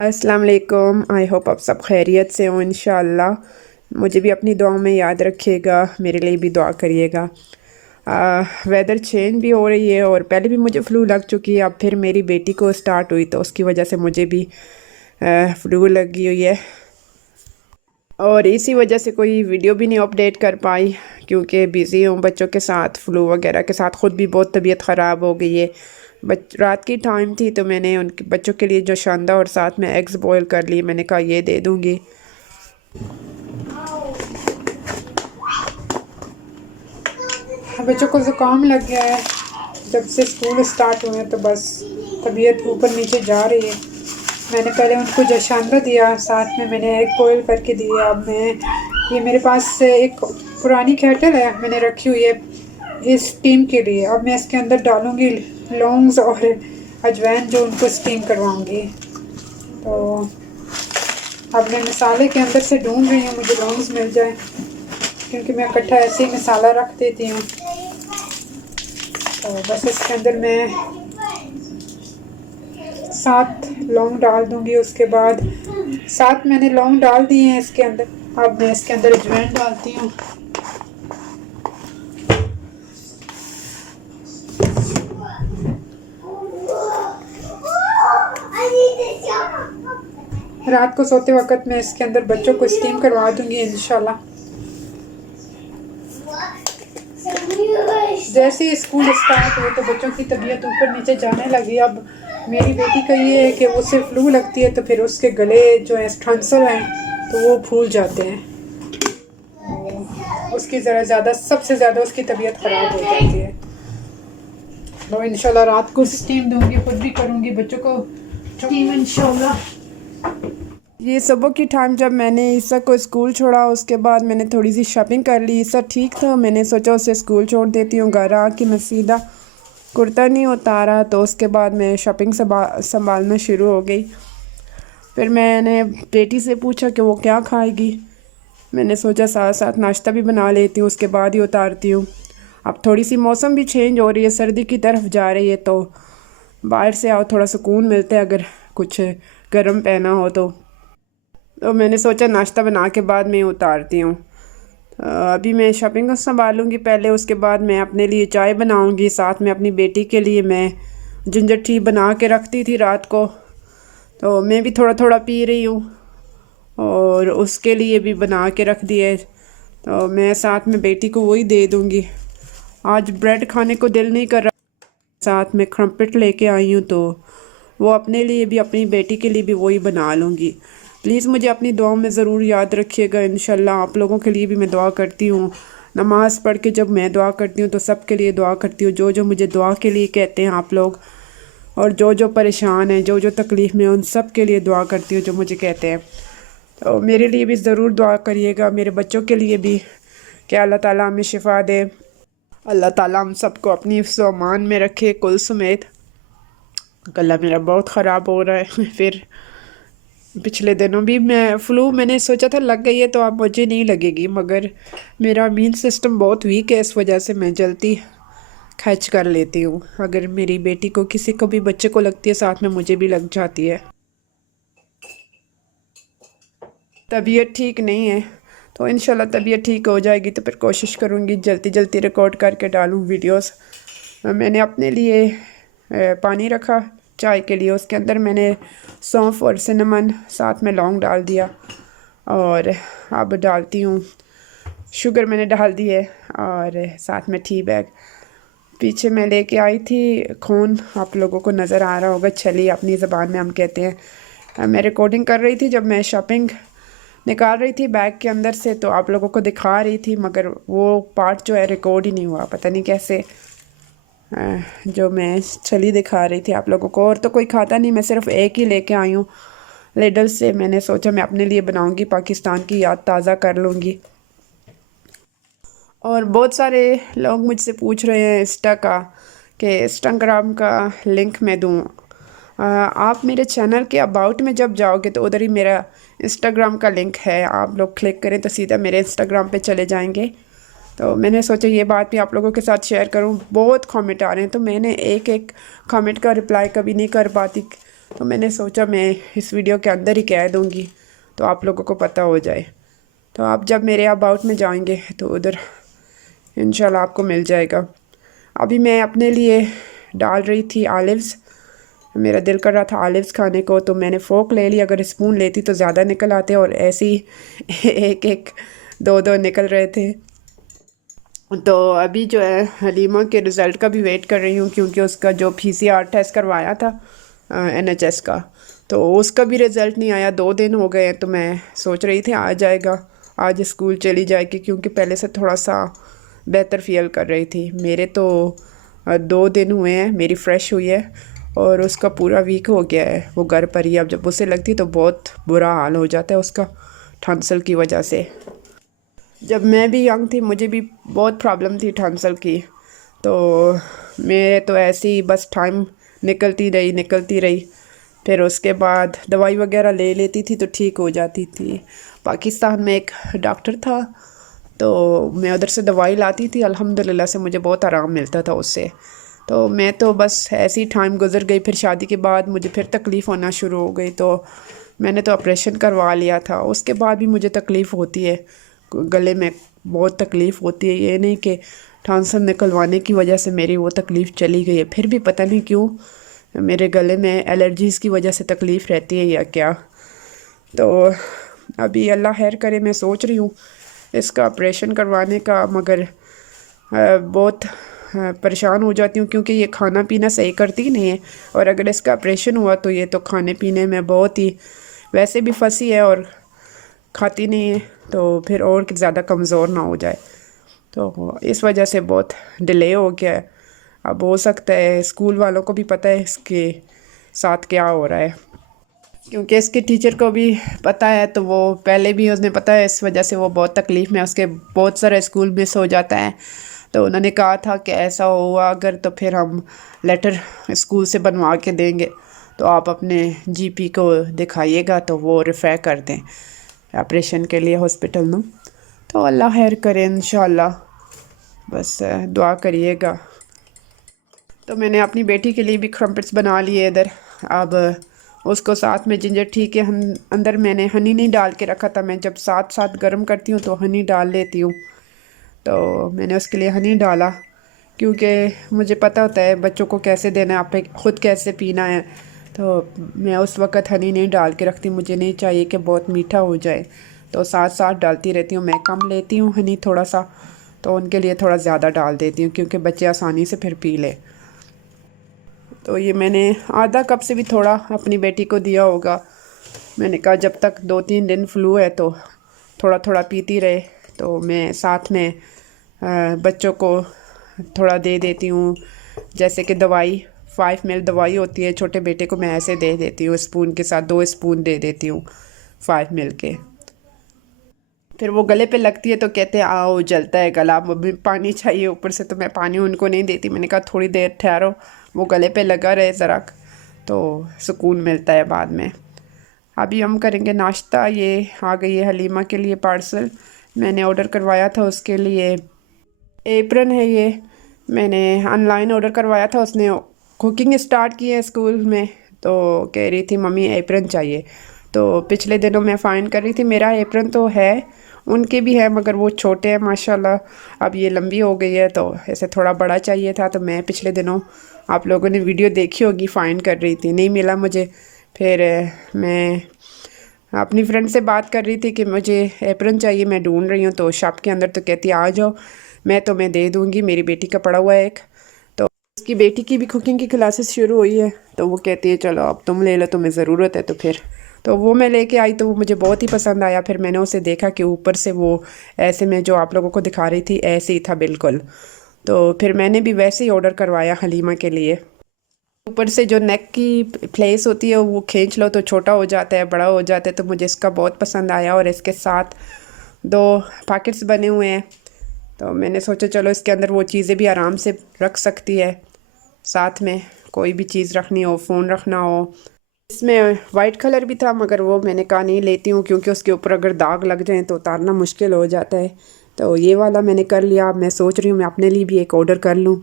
अस्सलाम वालेकुम। I hope आप सब खैरियत से हो इंशाल्लाह। मुझे भी अपनी दुआ में याद रखिएगा, मेरे लिए भी दुआ करिएगा। वेदर चेंज भी हो रही है और पहले भी मुझे फ़्लू लग चुकी है, अब फिर मेरी बेटी को स्टार्ट हुई तो उसकी वजह से मुझे भी फ़्लू लगी हुई है। और इसी वजह से कोई वीडियो भी नहीं अपडेट कर पाई क्योंकि बिज़ी हूँ बच्चों के साथ, फ़्लू वगैरह के साथ। ख़ुद भी बहुत तबीयत ख़राब हो गई है। रात की टाइम थी तो मैंने उनके बच्चों के लिए जो शानदा और साथ में एग्स बॉयल कर लिए, मैंने कहा ये दे दूँगी। बच्चों को ज़ुकाम लग गया है, जब से स्कूल स्टार्ट हुए हैं तो बस तबीयत ऊपर नीचे जा रही है। मैंने पहले उनको जशांदा दिया, साथ में मैंने एग बॉयल करके दिया। अब मैं ये मेरे पास एक पुरानी केटल है, मैंने रखी हुई है इस स्टीम के लिए। अब मैं इसके अंदर डालूँगी लौंग्स और अजवाइन जो उनको स्टीम करवाऊँगी। तो अब मैं मसाले के अंदर से ढूंढ रही हूँ मुझे लौंग्स मिल जाए, क्योंकि मैं इकट्ठा ऐसे ही मसाला रख देती हूँ। तो बस इसके अंदर मैं 7 लौंग डाल दूँगी। उसके बाद 7 मैंने लौंग डाल दिए हैं इसके अंदर। अब मैं इसके अंदर अजवाइन डालती हूँ। रात को सोते वक्त मैं इसके अंदर बच्चों को स्टीम करवा दूँगी इंशाल्लाह। जैसे ही स्कूल स्टार्ट हुए तो बच्चों की तबीयत ऊपर नीचे जाने लगी। अब मेरी बेटी का ये है कि उसे फ्लू लगती है तो फिर उसके गले जो है टॉन्सिल हैं तो वो फूल जाते हैं। उसकी ज़रा ज़्यादा, सबसे ज़्यादा उसकी तबीयत ख़राब हो जाती है। तो इंशाल्लाह रात को स्टीम दूँगी, खुद भी करूँगी बच्चों को स्टीम इंशाल्लाह। ये सुबह की टाइम जब मैंने ईसा को स्कूल छोड़ा, उसके बाद मैंने थोड़ी सी शॉपिंग कर ली। ईसा ठीक था, मैंने सोचा उसे स्कूल छोड़ देती हूँ। घर आके मैं सीधा कुर्ता नहीं उतारा तो उसके बाद मैं शॉपिंग संभालना शुरू हो गई। फिर मैंने बेटी से पूछा कि वो क्या खाएगी। मैंने सोचा साथ साथ नाश्ता भी बना लेती हूँ, उसके बाद ही उतारती हूँ। अब थोड़ी सी मौसम भी चेंज हो रही है, सर्दी की तरफ जा रही है, तो बाहर से आओ थोड़ा सुकून मिलता है अगर कुछ गर्म पहना हो तो मैंने सोचा नाश्ता बना के बाद मैं उतारती हूँ। अभी मैं शॉपिंग को संभालूँगी पहले, उसके बाद मैं अपने लिए चाय बनाऊँगी। साथ में अपनी बेटी के लिए मैं जिंजर टी बना के रखती थी रात को, तो मैं भी थोड़ा थोड़ा पी रही हूँ और उसके लिए भी बना के रख दिए। तो मैं साथ में बेटी को वही दे दूँगी। आज ब्रेड खाने को दिल नहीं कर रहा, साथ में क्रम्पट लेके आई हूँ तो वो अपने लिए भी अपनी बेटी के लिए भी वही बना लूँगी। प्लीज़ मुझे अपनी दुआ में ज़रूर याद रखिएगा इंशाल्लाह। आप लोगों के लिए भी मैं दुआ करती हूँ। नमाज़ पढ़ के जब मैं दुआ करती हूँ तो सब के लिए दुआ करती हूँ, जो जो मुझे दुआ के लिए कहते हैं आप लोग, और जो जो परेशान हैं, जो जो तकलीफ़ में, उन सब के लिए दुआ करती हूँ जो मुझे कहते हैं। तो मेरे लिए भी ज़रूर दुआ करिएगा, मेरे बच्चों के लिए भी, कि अल्लाह ताला हमें शिफा दे। अल्लाह ताला हम सबको अपनी हिफ्ज़ व अमान में रखे कुल समेत। गला मेरा बहुत ख़राब हो रहा है। फिर पिछले दिनों भी मैं फ़्लू, मैंने सोचा था लग गई है तो अब मुझे नहीं लगेगी, मगर मेरा इम्यून सिस्टम बहुत वीक है, इस वजह से मैं जल्दी खर्च कर लेती हूँ। अगर मेरी बेटी को, किसी को भी बच्चे को लगती है साथ में मुझे भी लग जाती है। तबीयत ठीक नहीं है तो इंशाल्लाह तबीयत ठीक हो जाएगी तो फिर कोशिश करूँगी जल्दी जल्दी रिकॉर्ड करके डालूँ वीडियोस। मैंने अपने लिए पानी रखा चाय के लिए, उसके अंदर मैंने सौंफ और सिनेमन साथ में लौंग डाल दिया और अब डालती हूँ शुगर, मैंने डाल दी है, और साथ में टी बैग पीछे मैं लेके आई थी खून, आप लोगों को नज़र आ रहा होगा, छली अपनी ज़बान में हम कहते हैं। मैं रिकॉर्डिंग कर रही थी जब मैं शॉपिंग निकाल रही थी बैग के अंदर से, तो आप लोगों को दिखा रही थी, मगर वो पार्ट जो है रिकॉर्ड ही नहीं हुआ, पता नहीं कैसे। जो मैं छली दिखा रही थी आप लोगों को, और तो कोई खाता नहीं, मैं सिर्फ एक ही लेके आई हूँ लेडल से। मैंने सोचा मैं अपने लिए बनाऊँगी, पाकिस्तान की याद ताज़ा कर लूँगी। और बहुत सारे लोग मुझसे पूछ रहे हैं इंस्टा का, कि इंस्टाग्राम का लिंक मैं दूँ। आप मेरे चैनल के अबाउट में जब जाओगे तो उधर ही मेरा इंस्टाग्राम का लिंक है, आप लोग क्लिक करें तो सीधा मेरे इंस्टाग्राम पे चले जाएंगे। तो मैंने सोचा ये बात भी आप लोगों के साथ शेयर करूं। बहुत कमेंट आ रहे हैं तो मैंने एक एक कमेंट का रिप्लाई कभी नहीं कर पाती, तो मैंने सोचा मैं इस वीडियो के अंदर ही कह दूँगी तो आप लोगों को पता हो जाए। तो आप जब मेरे अबाउट में जाएंगे तो उधर इंशाल्लाह आपको मिल जाएगा। अभी मैं अपने लिए डाल रही थी ऑलिव्स। मेरा दिल कर रहा था ऑलिव्स खाने को, तो मैंने फ़ोक ले ली। अगर स्पून लेती तो ज़्यादा निकल आते, और ऐसे ही एक एक दो दो निकल रहे थे। तो अभी जो है हलीमा के रिज़ल्ट का भी वेट कर रही हूँ, क्योंकि उसका जो PCR टेस्ट करवाया था NHS का, तो उसका भी रिज़ल्ट नहीं आया। 2 दिन हो गए हैं, तो मैं सोच रही थी आ जाएगा, आज स्कूल चली जाएगी, क्योंकि पहले से थोड़ा सा बेहतर फील कर रही थी। मेरे तो 2 दिन हुए हैं, मेरी फ़्रेश हुई है, और उसका पूरा वीक हो गया है वो घर पर ही। अब जब उसे लगती तो बहुत बुरा हाल हो जाता है उसका टॉन्सिल की वजह से। जब मैं भी यंग थी मुझे भी बहुत प्रॉब्लम थी टॉन्सिल की, तो मेरे तो ऐसे ही बस टाइम निकलती रही। फिर उसके बाद दवाई वगैरह ले लेती थी तो ठीक हो जाती थी। पाकिस्तान में एक डॉक्टर था, तो मैं उधर से दवाई लाती थी, अल्हम्दुलिल्लाह से मुझे बहुत आराम मिलता था उससे। तो मैं तो बस ऐसे ही टाइम गुजर गई। फिर शादी के बाद मुझे फिर तकलीफ़ होना शुरू हो गई, तो मैंने तो ऑपरेशन करवा लिया था। उसके बाद भी मुझे तकलीफ़ होती है, गले में बहुत तकलीफ़ होती है। ये नहीं कि टॉन्सिल निकलवाने की वजह से मेरी वो तकलीफ़ चली गई है, फिर भी पता नहीं क्यों मेरे गले में एलर्जीज़ की वजह से तकलीफ़ रहती है या क्या। तो अभी अल्लाह खैर करे, मैं सोच रही हूँ इसका ऑपरेशन करवाने का, मगर बहुत परेशान हो जाती हूँ, क्योंकि ये खाना पीना सही करती ही नहीं है। और अगर इसका ऑपरेशन हुआ तो ये तो खाने पीने में बहुत ही वैसे भी फंसी है और खाती नहीं है, तो फिर और ज़्यादा कमज़ोर ना हो जाए। तो इस वजह से बहुत डिले हो गया है। अब हो सकता है स्कूल वालों को भी पता है इसके साथ क्या हो रहा है, क्योंकि इसके टीचर को भी पता है, तो वो पहले भी उसने पता है, इस वजह से वो बहुत तकलीफ़ में, उसके बहुत सारे स्कूल मिस हो जाता है। तो उन्होंने कहा था कि ऐसा हुआ अगर तो फिर हम लेटर स्कूल से बनवा के देंगे, तो आप अपने GP को दिखाइएगा तो वो रेफ़र कर दें ऑपरेशन के लिए हॉस्पिटल में। तो अल्लाह खैर करे इंशाल्लाह, बस दुआ करिएगा। तो मैंने अपनी बेटी के लिए भी क्रम्पट्स बना लिए इधर। अब उसको साथ में जिंजर टी के अंदर मैंने हनी नहीं डाल के रखा था। मैं जब साथ साथ गर्म करती हूँ तो हनी डाल लेती हूँ, तो मैंने उसके लिए हनी डाला, क्योंकि मुझे पता होता है बच्चों को कैसे देना है, आप ख़ुद कैसे पीना है। तो मैं उस वक़्त हनी नहीं डाल के रखती, मुझे नहीं चाहिए कि बहुत मीठा हो जाए, तो साथ साथ डालती रहती हूँ। मैं कम लेती हूँ हनी थोड़ा सा, तो उनके लिए थोड़ा ज़्यादा डाल देती हूँ, क्योंकि बच्चे आसानी से फिर पी ले। तो ये मैंने आधा कप से भी थोड़ा अपनी बेटी को दिया होगा। मैंने कहा जब तक 2-3 दिन फ्लू है तो थोड़ा थोड़ा पीती रहे, तो मैं साथ में बच्चों को थोड़ा दे देती हूँ। जैसे कि दवाई 5 ml दवाई होती है, छोटे बेटे को मैं ऐसे दे देती हूँ, स्पून के साथ 2 स्पून दे देती हूँ 5 ml के। फिर वो गले पे लगती है तो कहते हैं आओ जलता है गला, मम्मी पानी चाहिए ऊपर से, तो मैं पानी उनको नहीं देती। मैंने कहा थोड़ी देर ठहरो, वो गले पे लगा रहे ज़रा, तो सुकून मिलता है बाद में। अभी हम करेंगे नाश्ता। ये आ गई है हलीमा के लिए पार्सल, मैंने ऑर्डर करवाया था उसके लिए। एप्रन है ये, मैंने ऑनलाइन ऑर्डर करवाया था। उसने कुकिंग स्टार्ट की है स्कूल में, तो कह रही थी मम्मी एप्रन चाहिए। तो पिछले दिनों मैं फ़ाइंड कर रही थी, मेरा एप्रन तो है, उनके भी है, मगर वो छोटे हैं माशाल्लाह। अब ये लंबी हो गई है तो ऐसे थोड़ा बड़ा चाहिए था। तो मैं पिछले दिनों, आप लोगों ने वीडियो देखी होगी, फ़ाइंड कर रही थी, नहीं मिला मुझे। फिर मैं अपनी फ्रेंड से बात कर रही थी कि मुझे एप्रन चाहिए, मैं ढूंढ रही हूँ तो शॉप के अंदर। तो कहती आ जाओ, मैं तुम्हें दे दूँगी, मेरी बेटी का पड़ा हुआ है एक। तो उसकी बेटी की भी कुकिंग की क्लासेस शुरू हुई है, तो वो कहती है चलो अब तुम ले लो, तुम्हें ज़रूरत है। तो फिर तो वो मैं लेके आई, तो वो मुझे बहुत ही पसंद आया। फिर मैंने उसे देखा कि ऊपर से वो ऐसे में जो आप लोगों को दिखा रही थी ऐसे ही था बिल्कुल। तो फिर मैंने भी वैसे ही ऑर्डर करवाया हलीमा के लिए। ऊपर से जो नेक की प्लेस होती है वो खींच लो तो छोटा हो जाता है, बड़ा हो जाता है। तो मुझे इसका बहुत पसंद आया, और इसके साथ 2 पैकेट्स बने हुए हैं। तो मैंने सोचा चलो इसके अंदर वो चीज़ें भी आराम से रख सकती है, साथ में कोई भी चीज़ रखनी हो, फ़ोन रखना हो। इसमें वाइट कलर भी था, मगर वो मैंने कहा नहीं लेती हूँ, क्योंकि उसके ऊपर अगर दाग लग जाएँ तो उतारना मुश्किल हो जाता है। तो ये वाला मैंने कर लिया। अब मैं सोच रही हूँ मैं अपने लिए भी एक ऑर्डर कर लूँ,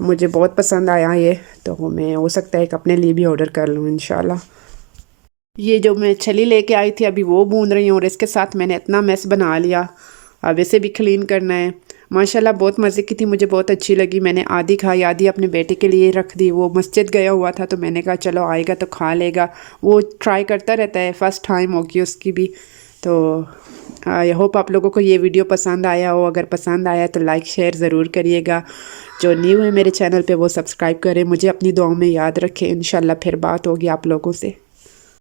मुझे बहुत पसंद आया ये, तो मैं हो सकता है एक अपने लिए भी ऑर्डर कर लूँ इंशाल्लाह। ये जो मैं छली लेके आई थी अभी वो भून रही हूँ, और इसके साथ मैंने इतना मेस बना लिया, अब इसे भी क्लीन करना है। माशाल्लाह बहुत मज़े की थी, मुझे बहुत अच्छी लगी। मैंने आधी खाई, आधी अपने बेटे के लिए रख दी। वो मस्जिद गया हुआ था तो मैंने कहा चलो आएगा तो खा लेगा, वो ट्राई करता रहता है, फ़र्स्ट टाइम होगी उसकी भी। तो आई होप आप लोगों को ये वीडियो पसंद आया हो। अगर पसंद आया तो लाइक शेयर ज़रूर करिएगा। जो न्यू है मेरे चैनल पे वो सब्सक्राइब करें। मुझे अपनी दुआओं में याद रखें। इंशाल्लाह फिर बात होगी आप लोगों से।